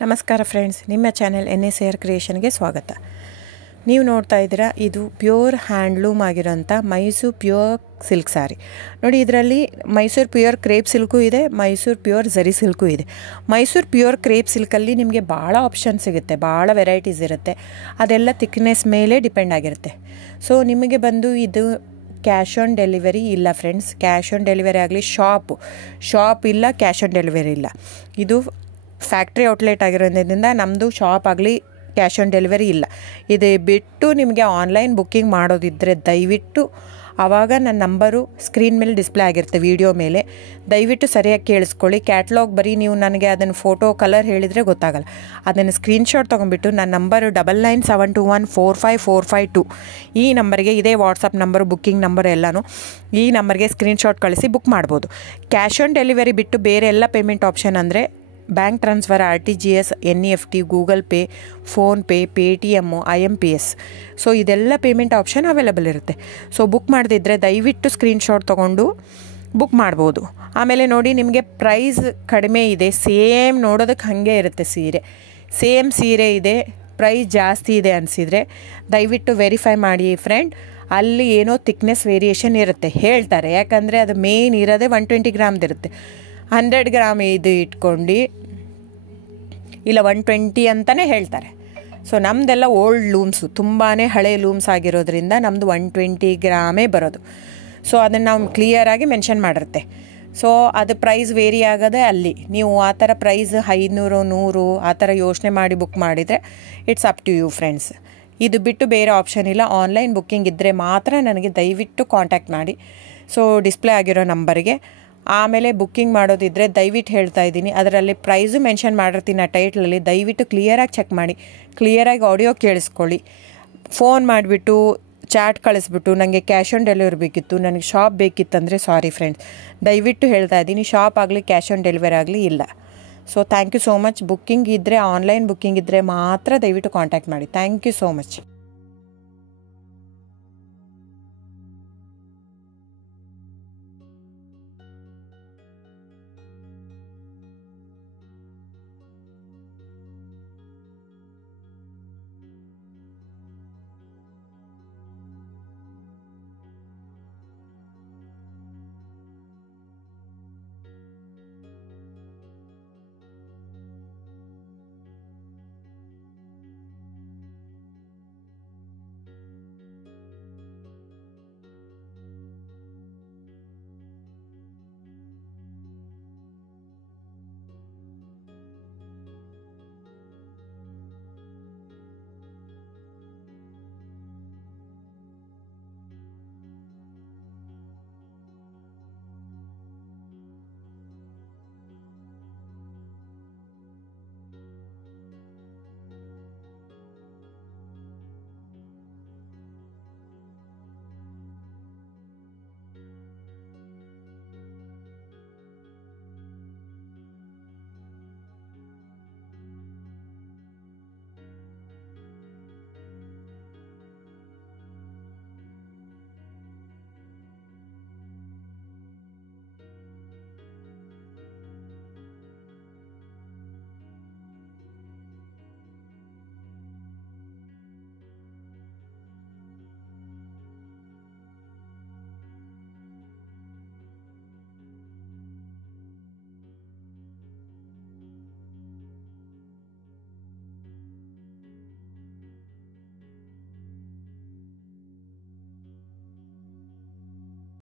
ನಮಸ್ಕಾರ ಫ್ರೆಂಡ್ಸ್, ನಿಮ್ಮ channel NSAR ಕ್ರಿಯೇಷನ್ಗೆ ಸ್ವಾಗತ. ನೀವು ನೋಡ್ತಾ ಇದ್ದೀರಾ, ಇದು ಪ್ಯೂರ್ ಹ್ಯಾಂಡ್ಲೂಮ್ ಆಗಿರೋಂಥ ಮೈಸೂರು ಪ್ಯೂರ್ ಸಿಲ್ಕ್ ಸ್ಯಾರಿ. ನೋಡಿ, ಇದರಲ್ಲಿ ಮೈಸೂರು ಪ್ಯೂರ್ ಕ್ರೇಪ್ ಸಿಲ್ಕು ಇದೆ, ಮೈಸೂರು ಪ್ಯೂರ್ ಝರಿ ಸಿಲ್ಕು ಇದೆ. ಮೈಸೂರು ಪ್ಯೂರ್ ಕ್ರೇಪ್ ಸಿಲ್ಕಲ್ಲಿ ನಿಮಗೆ ಭಾಳ ಆಪ್ಷನ್ ಸಿಗುತ್ತೆ, ಭಾಳ ವೆರೈಟೀಸ್ ಇರುತ್ತೆ. ಅದೆಲ್ಲ ಥಿಕ್ನೆಸ್ ಮೇಲೆ ಡಿಪೆಂಡ್ ಆಗಿರುತ್ತೆ. ಸೊ ನಿಮಗೆ ಬಂದು ಇದು ಕ್ಯಾಶ್ ಆನ್ ಡೆಲಿವರಿ ಇಲ್ಲ ಫ್ರೆಂಡ್ಸ್. ಕ್ಯಾಶ್ ಆನ್ ಡೆಲಿವರಿ ಆಗಲಿ, ಶಾಪ್ ಇಲ್ಲ, ಕ್ಯಾಶ್ ಆನ್ ಡೆಲಿವರಿ ಇಲ್ಲ. ಇದು ಫ್ಯಾಕ್ಟ್ರಿ ಔಟ್ಲೆಟ್ ಆಗಿರೋದ್ರಿಂದ ನಮ್ಮದು ಶಾಪ್ ಆಗಲಿ ಕ್ಯಾಶ್ ಆನ್ ಡೆಲಿವರಿ ಇಲ್ಲ. ಇದು ಬಿಟ್ಟು ನಿಮಗೆ ಆನ್ಲೈನ್ ಬುಕ್ಕಿಂಗ್ ಮಾಡೋದಿದ್ದರೆ ದಯವಿಟ್ಟು ಆವಾಗ ನನ್ನ ನಂಬರು ಸ್ಕ್ರೀನ್ ಮೇಲೆ ಡಿಸ್ಪ್ಲೇ ಆಗಿರುತ್ತೆ, ವಿಡಿಯೋ ಮೇಲೆ. ದಯವಿಟ್ಟು ಸರಿಯಾಗಿ ಕೇಳಿಸ್ಕೊಳ್ಳಿ. ಕ್ಯಾಟ್ಲಾಗ್ ಬರೀ ನೀವು ನನಗೆ ಅದನ್ನು ಫೋಟೋ ಕಲರ್ ಹೇಳಿದರೆ ಗೊತ್ತಾಗಲ್ಲ. ಅದನ್ನು ಸ್ಕ್ರೀನ್ಶಾಟ್ ತೊಗೊಂಡ್ಬಿಟ್ಟು ನನ್ನ ನಂಬರು 9972145452 ಈ ನಂಬರ್ಗೆ, ಇದೇ ವಾಟ್ಸಪ್ ನಂಬರು, ಬುಕ್ಕಿಂಗ್ ನಂಬರ್ ಎಲ್ಲನೂ ಈ ನಂಬರ್ಗೆ ಸ್ಕ್ರೀನ್ಶಾಟ್ ಕಳಿಸಿ ಬುಕ್ ಮಾಡ್ಬೋದು. ಕ್ಯಾಶ್ ಆನ್ ಡೆಲಿವರಿ ಬಿಟ್ಟು ಬೇರೆ ಎಲ್ಲ ಪೇಮೆಂಟ್ ಆಪ್ಷನ್ ಅಂದರೆ bank transfer, RTGS, NEFT, Google pay, PhonePe, Paytm, IMPS. So ಇದೆಲ್ಲ ಪೇಮೆಂಟ್ ಆಪ್ಷನ್ ಅವೈಲೇಬಲ್ ಇರುತ್ತೆ. ಸೊ ಬುಕ್ ಮಾಡದಿದ್ದರೆ ದಯವಿಟ್ಟು ಸ್ಕ್ರೀನ್ಶಾಟ್ ತೊಗೊಂಡು ಬುಕ್ ಮಾಡ್ಬೋದು. ಆಮೇಲೆ ನೋಡಿ, ನಿಮಗೆ ಪ್ರೈಸ್ ಕಡಿಮೆ ಇದೆ, ಸೇಮ್ ನೋಡೋದಕ್ಕೆ ಹಾಗೆ ಇರುತ್ತೆ ಸೇಮ್ ಸೀರೆ ಇದೆ, ಪ್ರೈಸ್ ಜಾಸ್ತಿ ಇದೆ ಅನಿಸಿದರೆ ದಯವಿಟ್ಟು ವೆರಿಫೈ ಮಾಡಿ ಫ್ರೆಂಡ್. ಅಲ್ಲಿ ಏನೋ ಥಿಕ್ನೆಸ್ ವೇರಿಯೇಷನ್ ಇರುತ್ತೆ, ಹೇಳ್ತಾರೆ. ಯಾಕಂದರೆ ಅದು ಮೇನ್ ಇರೋದೇ 120 ಗ್ರಾಮ್ದಿರುತ್ತೆ. 100 ಗ್ರಾಮ್ ಇದು ಇಟ್ಕೊಂಡು ಇಲ್ಲ 120 ಅಂತಲೇ ಹೇಳ್ತಾರೆ. ಸೊ ನಮ್ಮದೆಲ್ಲ ಓಲ್ಡ್ ಲೂಮ್ಸು, ತುಂಬಾ ಹಳೆ ಲೂಮ್ಸ್ ಆಗಿರೋದ್ರಿಂದ ನಮ್ಮದು 120 ಗ್ರಾಮೇ ಬರೋದು. ಸೊ ಅದನ್ನು ನಾವು ಕ್ಲಿಯರಾಗಿ ಮೆನ್ಷನ್ ಮಾಡಿರುತ್ತೆ. ಸೊ ಅದು ಪ್ರೈಸ್ ವೇರಿ ಆಗೋದೇ ಅಲ್ಲಿ. ನೀವು ಆ ಥರ ಪ್ರೈಸ್ 500, 100 ಆ ಥರ ಯೋಚನೆ ಮಾಡಿ ಬುಕ್ ಮಾಡಿದರೆ it's up to you friends. ಇದು ಬಿಟ್ಟು ಬೇರೆ ಆಪ್ಷನ್ ಇಲ್ಲ. ಆನ್ಲೈನ್ ಬುಕ್ಕಿಂಗ್ ಇದ್ದರೆ ಮಾತ್ರ ನನಗೆ ದಯವಿಟ್ಟು ಕಾಂಟ್ಯಾಕ್ಟ್ ಮಾಡಿ. ಸೊ ಡಿಸ್ಪ್ಲೇ ಆಗಿರೋ ನಂಬರ್ಗೆ. ಆಮೇಲೆ ಬುಕ್ಕಿಂಗ್ ಮಾಡೋದಿದ್ದರೆ ದಯವಿಟ್ಟು ಹೇಳ್ತಾ ಇದ್ದೀನಿ, ಅದರಲ್ಲಿ ಪ್ರೈಸು ಮೆನ್ಷನ್ ಮಾಡಿರ್ತೀನಿ ಆ ಟೈಟ್ಲಲ್ಲಿ. ದಯವಿಟ್ಟು ಕ್ಲಿಯರಾಗಿ ಚೆಕ್ ಮಾಡಿ, ಕ್ಲಿಯರಾಗಿ ಆಡಿಯೋ ಕೇಳಿಸ್ಕೊಳ್ಳಿ. ಫೋನ್ ಮಾಡಿಬಿಟ್ಟು ಚಾಟ್ ಕಳಿಸ್ಬಿಟ್ಟು ನನಗೆ ಕ್ಯಾಶ್ ಆನ್ ಡೆಲಿವರಿ ಬೇಕಿತ್ತು, ನನಗೆ ಶಾಪ್ ಬೇಕಿತ್ತಂದರೆ ಸಾರಿ ಫ್ರೆಂಡ್ಸ್, ದಯವಿಟ್ಟು ಹೇಳ್ತಾ ಇದ್ದೀನಿ, ಶಾಪ್ ಆಗಲಿ ಕ್ಯಾಶ್ ಆನ್ ಡೆಲಿವರಿ ಆಗಲಿ ಇಲ್ಲ. So thank you so much. Booking ಇದ್ದರೆ, ಆನ್ಲೈನ್ ಬುಕ್ಕಿಂಗ್ ಇದ್ದರೆ ಮಾತ್ರ ದಯವಿಟ್ಟು ಕಾಂಟ್ಯಾಕ್ಟ್ ಮಾಡಿ. Thank you so much.